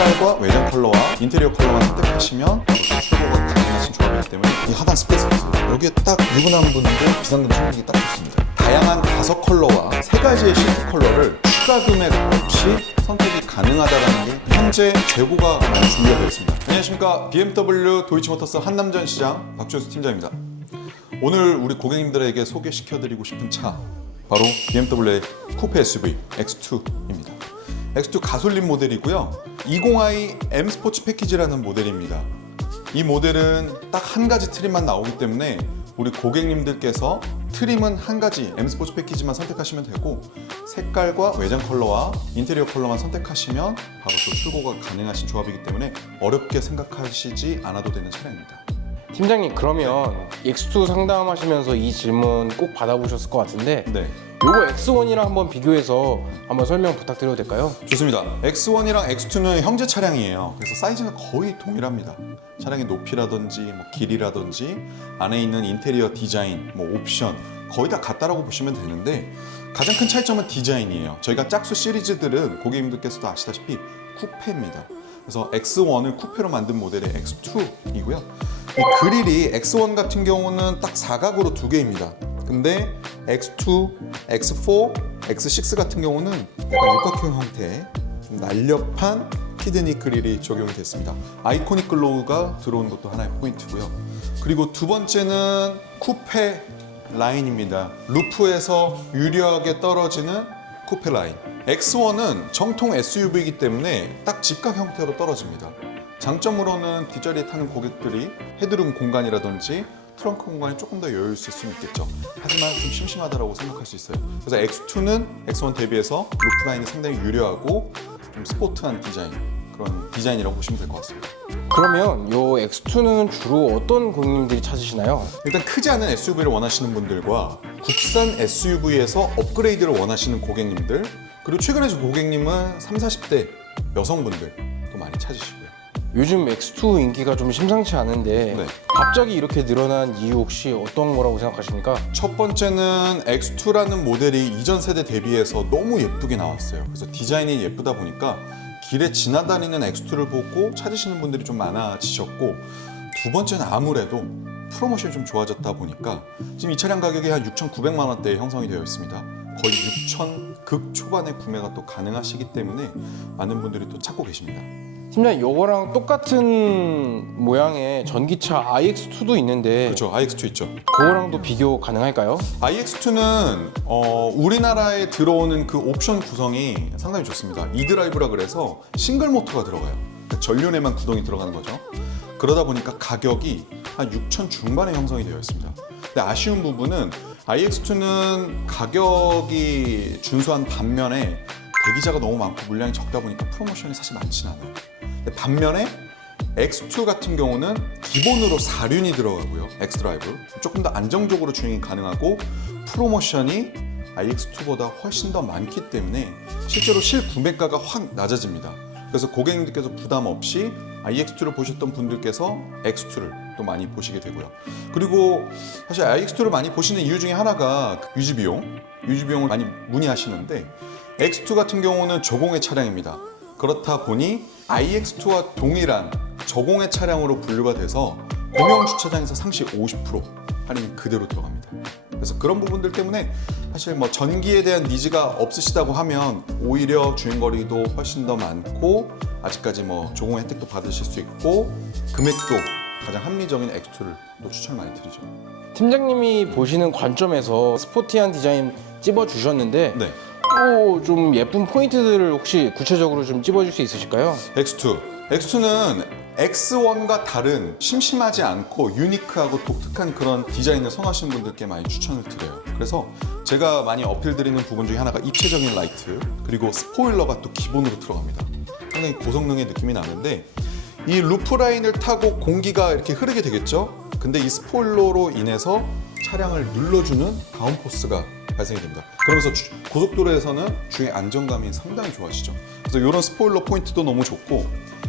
색깔과 외장 컬러와 인테리어 컬러만 선택하시면 출고가 가능하신 조합이기 때문에 이 하단 스페이스가 있어요. 여기에 딱 유부남 분들 비상금 충전기 딱 좋습니다. 다양한 5컬러와 3가지의 시트 컬러를 추가 금액 없이 선택이 가능하다는 게 현재 재고가 많이 준비가 되어 있습니다. 안녕하십니까, BMW 도이치모터스 한남전 시장 박준수 팀장입니다. 오늘 우리 고객님들에게 소개시켜드리고 싶은 차, 바로 BMW의 쿠페 SUV X2입니다. X2 가솔린 모델이고요. 20i M 스포츠 패키지라는 모델입니다. 이 모델은 딱 한 가지 트림만 나오기 때문에 우리 고객님들께서 트림은 한 가지 M 스포츠 패키지만 선택하시면 되고, 색깔과 외장 컬러와 인테리어 컬러만 선택하시면 바로 또 출고가 가능하신 조합이기 때문에 어렵게 생각하시지 않아도 되는 차량입니다. 팀장님, 그러면 X2 상담하시면서 이 질문 꼭 받아보셨을 것 같은데, 네, 요거 X1이랑 한번 비교해서 한번 설명 부탁드려도 될까요? 좋습니다. X1이랑 X2는 형제 차량이에요. 그래서 사이즈는 거의 동일합니다. 차량의 높이라든지 길이라든지 안에 있는 인테리어 디자인, 옵션 거의 다 같다라고 보시면 되는데, 가장 큰 차이점은 디자인이에요. 저희가 짝수 시리즈들은 고객님들께서도 아시다시피 쿠페입니다. 그래서 X1을 쿠페로 만든 모델의 X2이고요. 이 그릴이 X1 같은 경우는 딱 사각으로 2개입니다. 근데 X2, X4, X6 같은 경우는 약간 육각형 형태의 좀 날렵한 키드니 그릴이 적용이 됐습니다. 아이코닉 글로우가 들어온 것도 하나의 포인트고요. 그리고 두 번째는 쿠페 라인입니다. 루프에서 유리하게 떨어지는 쿠페 라인. X1은 정통 SUV이기 때문에 딱 직각 형태로 떨어집니다. 장점으로는 뒷자리에 타는 고객들이 헤드룸 공간이라든지 트렁크 공간이 조금 더 여유 있을 수는 있겠죠. 하지만 좀 심심하다고 생각할 수 있어요. 그래서 X2는 X1 대비해서 루프 라인이 상당히 유려하고 좀 스포트한 디자인, 그런 디자인이라고 보시면 될 것 같습니다. 그러면 요 X2는 주로 어떤 고객님들이 찾으시나요? 일단 크지 않은 SUV를 원하시는 분들과 국산 SUV에서 업그레이드를 원하시는 고객님들, 그리고 최근에 고객님은 30, 40대 여성분들도 많이 찾으시고요. 요즘 X2 인기가 좀 심상치 않은데, 네. 갑자기 이렇게 늘어난 이유 혹시 어떤 거라고 생각하십니까? 첫 번째는 X2라는 모델이 이전 세대 대비해서 너무 예쁘게 나왔어요. 그래서 디자인이 예쁘다 보니까 길에 지나다니는 X2를 보고 찾으시는 분들이 좀 많아지셨고, 두 번째는 아무래도 프로모션이 좀 좋아졌다 보니까 지금 이 차량 가격이 한 6,900만 원대에 형성이 되어 있습니다. 거의 6,000 극초반에 구매가 또 가능하시기 때문에 많은 분들이 또 찾고 계십니다. 팀장님, 요거랑 똑같은 모양의 전기차 iX2도 있는데, 그렇죠, iX2 있죠. 그거랑도 비교 가능할까요? iX2는 우리나라에 들어오는 그 옵션 구성이 상당히 좋습니다. e드라이브라 그래서 싱글 모터가 들어가요. 그러니까 전륜에만 구동이 들어가는 거죠. 그러다 보니까 가격이 한 6,000 중반에 형성이 되어 있습니다. 근데 아쉬운 부분은 iX2는 가격이 준수한 반면에 대기자가 너무 많고 물량이 적다 보니까 프로모션이 사실 많지는 않아요. 근데 반면에 X2 같은 경우는 기본으로 4륜이 들어가고요. 엑스드라이브 조금 더 안정적으로 주행이 가능하고, 프로모션이 iX2보다 훨씬 더 많기 때문에 실제로 실구매가가 확 낮아집니다. 그래서 고객님들께서 부담 없이 iX2를 보셨던 분들께서 X2를 또 많이 보시게 되고요. 그리고 사실 iX2를 많이 보시는 이유 중에 하나가 유지비용을 많이 문의하시는데, X2 같은 경우는 저공해 차량입니다. 그렇다 보니 iX2와 동일한 저공해 차량으로 분류가 돼서 공영 주차장에서 상시 50% 할인이 그대로 들어갑니다. 그래서 그런 부분들 때문에 사실 전기에 대한 니즈가 없으시다고 하면 오히려 주행거리도 훨씬 더 많고, 아직까지 조공해 혜택도 받으실 수 있고, 금액도 가장 합리적인 X2를 또 추천을 많이 드리죠. 팀장님이 보시는 관점에서 스포티한 디자인 찝어주셨는데, 네. 또 좀 예쁜 포인트들을 혹시 구체적으로 좀 찝어줄 수 있으실까요? X2는 X1과 다른 심심하지 않고 유니크하고 독특한 그런 디자인을 선호하시는 분들께 많이 추천을 드려요. 그래서 제가 많이 어필 드리는 부분 중에 하나가 입체적인 라이트, 그리고 스포일러가 또 기본으로 들어갑니다. 상당히 고성능의 느낌이 나는데, 이 루프 라인을 타고 공기가 이렇게 흐르게 되겠죠? 근데 이 스포일러로 인해서 차량을 눌러주는 다운포스가 발생이 됩니다. 그러면서 고속도로에서는 주행 안정감이 상당히 좋아지죠. 그래서 이런 스포일러 포인트도 너무 좋고,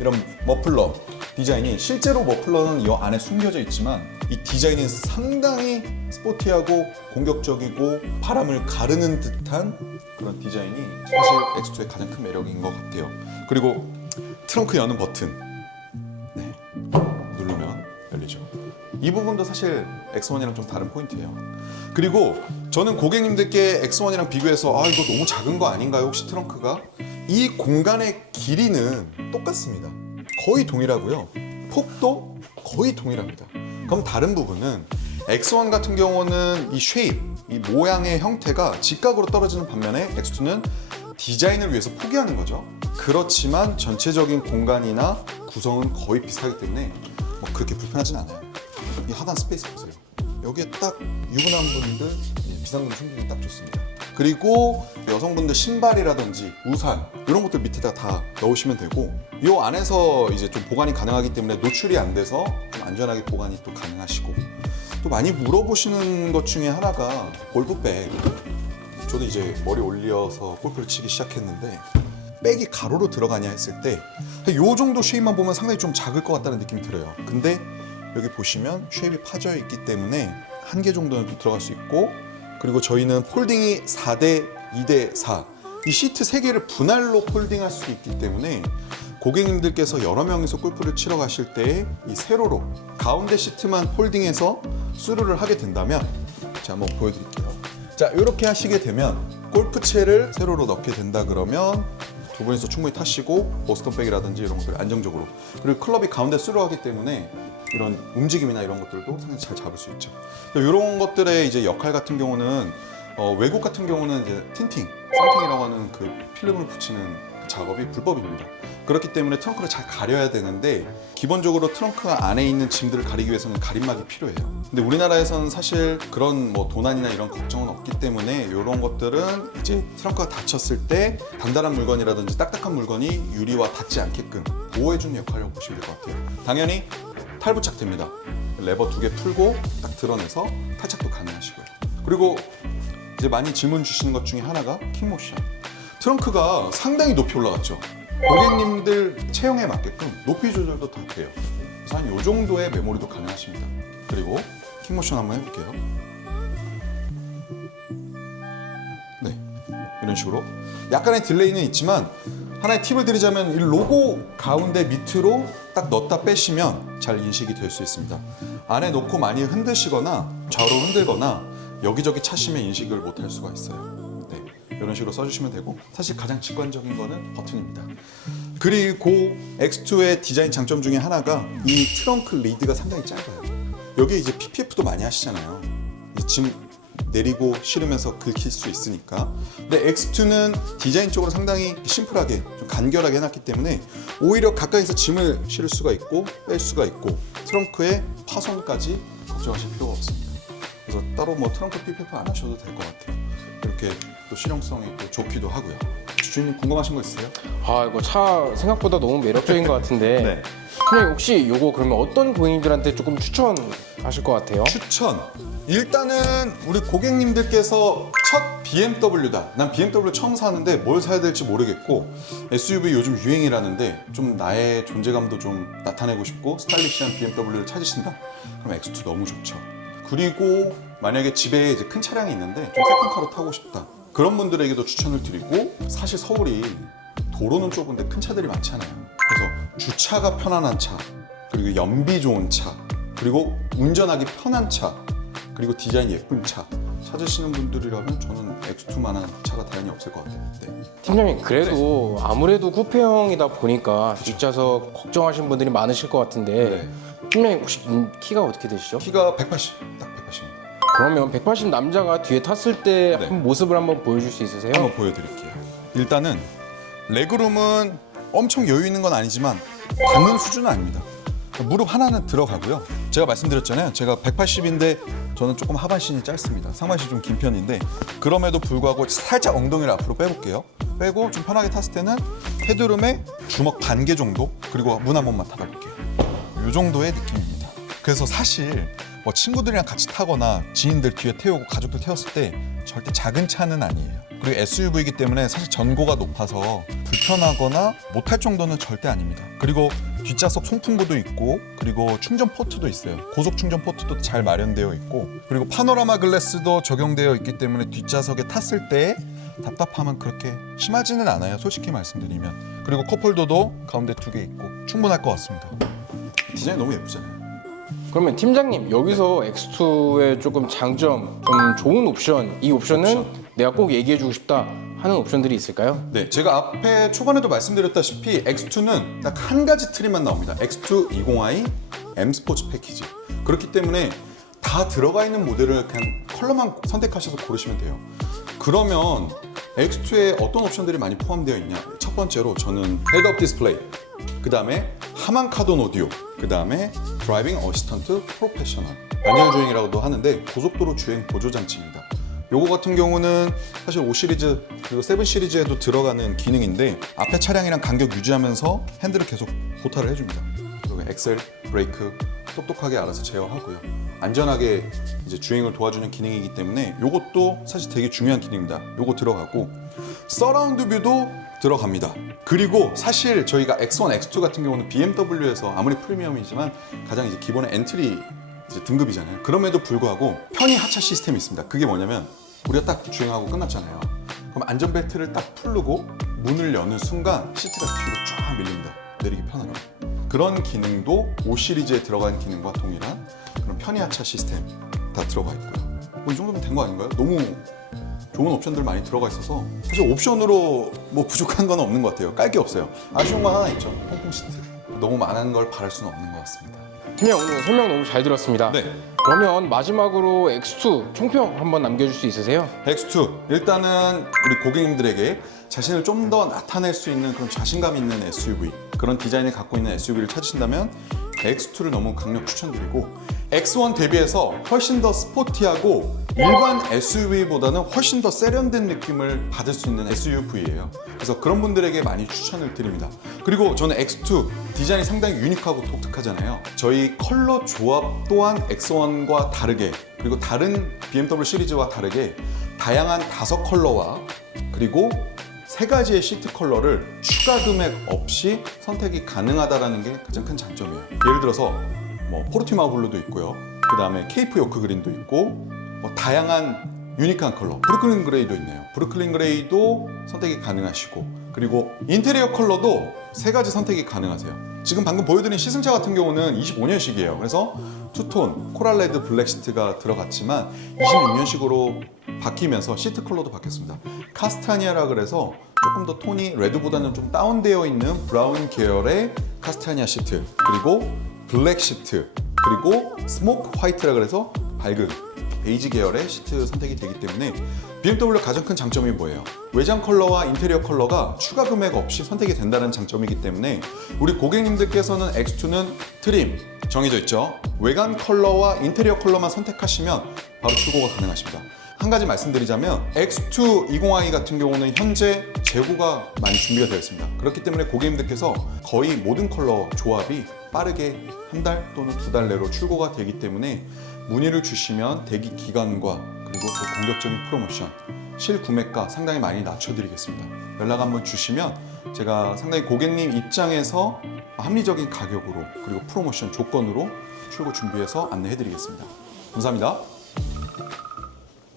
이런 머플러 디자인이, 실제로 머플러는 이 안에 숨겨져 있지만 이 디자인이 상당히 스포티하고 공격적이고 바람을 가르는 듯한 그런 디자인이 사실 X2의 가장 큰 매력인 것 같아요. 그리고 트렁크 여는 버튼 네. 누르면 열리죠. 이 부분도 사실 X1이랑 좀 다른 포인트예요. 그리고 저는 고객님들께 X1이랑 비교해서 아 이거 너무 작은 거 아닌가요? 혹시 트렁크가? 이 공간의 길이는 똑같습니다. 거의 동일하고요. 폭도 거의 동일합니다. 그럼 다른 부분은 X1 같은 경우는 이 쉐입, 이 모양의 형태가 직각으로 떨어지는 반면에 X2는 디자인을 위해서 포기하는 거죠. 그렇지만 전체적인 공간이나 구성은 거의 비슷하기 때문에 뭐 그렇게 불편하진 않아요. 이 하단 스페이스 보세요. 여기에 딱 유부남 분들 비상금 숨기기 딱 좋습니다. 그리고 여성분들 신발이라든지 우산 이런 것들 밑에다 다 넣으시면 되고 이 안에서 이제 좀 보관이 가능하기 때문에 노출이 안 돼서 좀 안전하게 보관이 또 가능하시고 또 많이 물어보시는 것 중에 하나가 골프백. 저도 이제 머리 올려서 골프를 치기 시작했는데 백이 가로로 들어가냐 했을 때 이 정도 쉐입만 보면 상당히 좀 작을 것 같다는 느낌이 들어요. 근데 여기 보시면 쉐입이 파져 있기 때문에 한 개 정도는 또 들어갈 수 있고 그리고 저희는 폴딩이 4대 2대 4 이 시트 3개를 분할로 폴딩할 수 있기 때문에 고객님들께서 여러 명이서 골프를 치러 가실 때 이 세로로 가운데 시트만 폴딩해서 수루를 하게 된다면 제가 한번 보여드릴게요. 자, 이렇게 하시게 되면 골프채를 세로로 넣게 된다 그러면 두 분이서 충분히 타시고 보스턴백이라든지 이런 것들 안정적으로 그리고 클럽이 가운데 수루하기 때문에 이런 움직임이나 이런 것들도 상당히 잘 잡을 수 있죠. 이런 것들의 이제 역할 같은 경우는 외국 같은 경우는 이제 틴팅, 썬팅이라고 하는 그 필름을 붙이는 그 작업이 불법입니다. 그렇기 때문에 트렁크를 잘 가려야 되는데 기본적으로 트렁크 안에 있는 짐들을 가리기 위해서는 가림막이 필요해요. 근데 우리나라에서는 사실 그런 뭐 도난이나 이런 걱정은 없기 때문에 이런 것들은 이제 트렁크가 닫혔을 때 단단한 물건이라든지 딱딱한 물건이 유리와 닿지 않게끔 보호해주는 역할을 보시면 될 것 같아요. 당연히 탈부착됩니다. 레버 2개 풀고 딱 드러내서 탈착도 가능하시고요. 그리고 이제 많이 질문 주시는 것 중에 하나가 킥모션. 트렁크가 상당히 높이 올라갔죠. 고객님들 체형에 맞게끔 높이 조절도 다 돼요. 그래서 한 이 정도의 메모리도 가능하십니다. 그리고 킥모션 한번 해볼게요. 네, 이런 식으로 약간의 딜레이는 있지만 하나의 팁을 드리자면 이 로고 가운데 밑으로 딱 넣었다 빼시면 잘 인식이 될 수 있습니다. 안에 놓고 많이 흔드시거나 좌우로 흔들거나 여기저기 차시면 인식을 못할 수가 있어요. 네, 이런 식으로 써주시면 되고 사실 가장 직관적인 거는 버튼입니다. 그리고 X2의 디자인 장점 중에 하나가 이 트렁크 리드가 상당히 짧아요. 여기 이제 PPF도 많이 하시잖아요. 짐 내리고 실으면서 긁힐 수 있으니까. 근데 X2는 디자인적으로 상당히 심플하게 좀 간결하게 해놨기 때문에 오히려 가까이서 짐을 실을 수가 있고 뺄 수가 있고 트렁크의 파손까지 걱정하실 필요가 없습니다. 그래서 따로 뭐 트렁크 PPF 안 하셔도 될 것 같아요. 이렇게 또 실용성이 또 좋기도 하고요. 주인님 궁금하신 거 있으세요? 아 이거 차 생각보다 너무 매력적인 것 같은데 네. 팀장님 혹시 이거 그러면 어떤 고객님들한테 조금 추천하실 것 같아요? 추천! 일단은 우리 고객님들께서 첫 BMW다. 난 BMW 처음 사는데 뭘 사야 될지 모르겠고 SUV 요즘 유행이라는데 좀 나의 존재감도 좀 나타내고 싶고 스타일리시한 BMW를 찾으신다? 그럼 X2 너무 좋죠. 그리고 만약에 집에 이제 큰 차량이 있는데 좀 세컨카로 타고 싶다. 그런 분들에게도 추천을 드리고 사실 서울이 도로는 좁은데 큰 차들이 많잖아요. 그래서 주차가 편안한 차, 그리고 연비 좋은 차, 그리고 운전하기 편한 차, 그리고 디자인 예쁜 차 찾으시는 분들이라면 저는 X2만한 차가 당연히 없을 것 같아요. 네. 팀장님 그래도 아무래도 쿠페형이다 보니까 뒷좌석 걱정하시는 분들이 많으실 것 같은데 네. 팀장님 혹시 키가 어떻게 되시죠? 키가 180, 딱 180입니다. 그러면 180 남자가 뒤에 탔을 때 네. 한 모습을 한번 보여줄 수 있으세요? 한번 보여드릴게요. 일단은 레그룸은 엄청 여유 있는 건 아니지만 닿는 수준은 아닙니다. 무릎 하나는 들어가고요. 제가 말씀드렸잖아요. 제가 180인데 저는 조금 하반신이 짧습니다. 상반신이 좀 긴 편인데 그럼에도 불구하고 살짝 엉덩이를 앞으로 빼볼게요. 빼고 좀 편하게 탔을 때는 헤드룸에 주먹 반 개 정도 그리고 문 한 번만 닫아볼게요. 이 정도의 느낌입니다. 그래서 사실 뭐 친구들이랑 같이 타거나 지인들 뒤에 태우고 가족들 태웠을 때 절대 작은 차는 아니에요. 그리고 SUV이기 때문에 사실 전고가 높아서 불편하거나 못할 정도는 절대 아닙니다. 그리고 뒷좌석 송풍구도 있고 그리고 충전 포트도 있어요. 고속 충전 포트도 잘 마련되어 있고 그리고 파노라마 글래스도 적용되어 있기 때문에 뒷좌석에 탔을 때 답답함은 그렇게 심하지는 않아요, 솔직히 말씀드리면. 그리고 컵홀더도 가운데 2개 있고 충분할 것 같습니다. 디자인 너무 예쁘잖아요. 그러면 팀장님 여기서 X2의 조금 장점, 좀 좋은 옵션, 이 옵션은 내가 꼭 얘기해주고 싶다 하는 옵션들이 있을까요? 네, 제가 앞에 초반에도 말씀드렸다시피 X2는 딱 한 가지 트림만 나옵니다. X2 20i M 스포츠 패키지. 그렇기 때문에 다 들어가 있는 모델을 그냥 컬러만 선택하셔서 고르시면 돼요. 그러면 X2에 어떤 옵션들이 많이 포함되어 있냐? 첫 번째로 저는 헤드업 디스플레이, 그 다음에 하만 카돈 오디오, 그 다음에 드라이빙 어시스턴트 프로페셔널, 안전 주행이라고도 하는데 고속도로 주행 보조 장치입니다. 요거 같은 경우는 사실 5 시리즈 그리고 7 시리즈에도 들어가는 기능인데 앞에 차량이랑 간격 유지하면서 핸들을 계속 고타를 해줍니다. 그리고 엑셀, 브레이크 똑똑하게 알아서 제어하고요. 안전하게 이제 주행을 도와주는 기능이기 때문에 요것도 사실 되게 중요한 기능입니다. 요거 들어가고 서라운드 뷰도 들어갑니다. 그리고 사실 저희가 X1, X2 같은 경우는 BMW에서 아무리 프리미엄이지만 가장 이제 기본의 엔트리 이제 등급이잖아요. 그럼에도 불구하고 편의 하차 시스템이 있습니다. 그게 뭐냐면 우리가 딱 주행하고 끝났잖아요. 그럼 안전벨트를 딱 풀르고 문을 여는 순간 시트가 뒤로 쫙 밀립니다. 내리기 편하게. 그런 기능도 5 시리즈에 들어간 기능과 동일한 그런 편의 하차 시스템 다 들어가 있고요. 이 정도면 된 거 아닌가요? 너무 좋은 옵션들 많이 들어가 있어서 사실 옵션으로 뭐 부족한 건 없는 것 같아요. 깔 게 없어요. 아쉬운 건 하나 있죠. 통풍 시트. 너무 많은 걸 바랄 수는 없는 것 같습니다. 팀장 오늘 설명 너무 잘 들었습니다. 네. 그러면 마지막으로 X2 총평 한번 남겨줄 수 있으세요? X2 일단은 우리 고객님들에게 자신을 좀 더 나타낼 수 있는 그런 자신감 있는 SUV, 그런 디자인을 갖고 있는 SUV를 찾으신다면 X2를 너무 강력 추천드리고, X1 대비해서 훨씬 더 스포티하고 일반 SUV보다는 훨씬 더 세련된 느낌을 받을 수 있는 SUV예요. 그래서 그런 분들에게 많이 추천을 드립니다. 그리고 저는 X2 디자인이 상당히 유니크하고 독특하잖아요. 저희 컬러 조합 또한 X1과 다르게, 그리고 다른 BMW 시리즈와 다르게 다양한 5컬러와 그리고 3가지의 시트 컬러를 추가 금액 없이 선택이 가능하다는 게 가장 큰 장점이에요. 예를 들어서 뭐 포르티마오 블루도 있고요. 그 다음에 케이프 요크 그린도 있고, 뭐 다양한 유니크한 컬러, 브루클린 그레이도 있네요. 브루클린 그레이도 선택이 가능하시고, 그리고 인테리어 컬러도 3가지 선택이 가능하세요. 지금 방금 보여드린 시승차 같은 경우는 25년식이에요. 그래서 투톤, 코랄 레드, 블랙 시트가 들어갔지만 26년식으로 바뀌면서 시트 컬러도 바뀌었습니다. 카스타니아라 그래서 조금 더 톤이 레드보다는 좀 다운되어 있는 브라운 계열의 카스타니아 시트, 그리고 블랙 시트, 그리고 스모크 화이트라 그래서 밝은 베이지 계열의 시트 선택이 되기 때문에 BMW 가장 큰 장점이 뭐예요? 외장 컬러와 인테리어 컬러가 추가 금액 없이 선택이 된다는 장점이기 때문에 우리 고객님들께서는 X2는 트림 정해져 있죠. 외관 컬러와 인테리어 컬러만 선택하시면 바로 출고가 가능하십니다. 한 가지 말씀드리자면 X2 20i 같은 경우는 현재 재고가 많이 준비가 되어 있습니다. 그렇기 때문에 고객님들께서 거의 모든 컬러 조합이 빠르게 한 달 또는 2달 내로 출고가 되기 때문에 문의를 주시면 대기 기간과 그리고 또 공격적인 프로모션, 실구매가 상당히 많이 낮춰드리겠습니다. 연락 한번 주시면 제가 상당히 고객님 입장에서 합리적인 가격으로 그리고 프로모션 조건으로 출고 준비해서 안내해드리겠습니다. 감사합니다.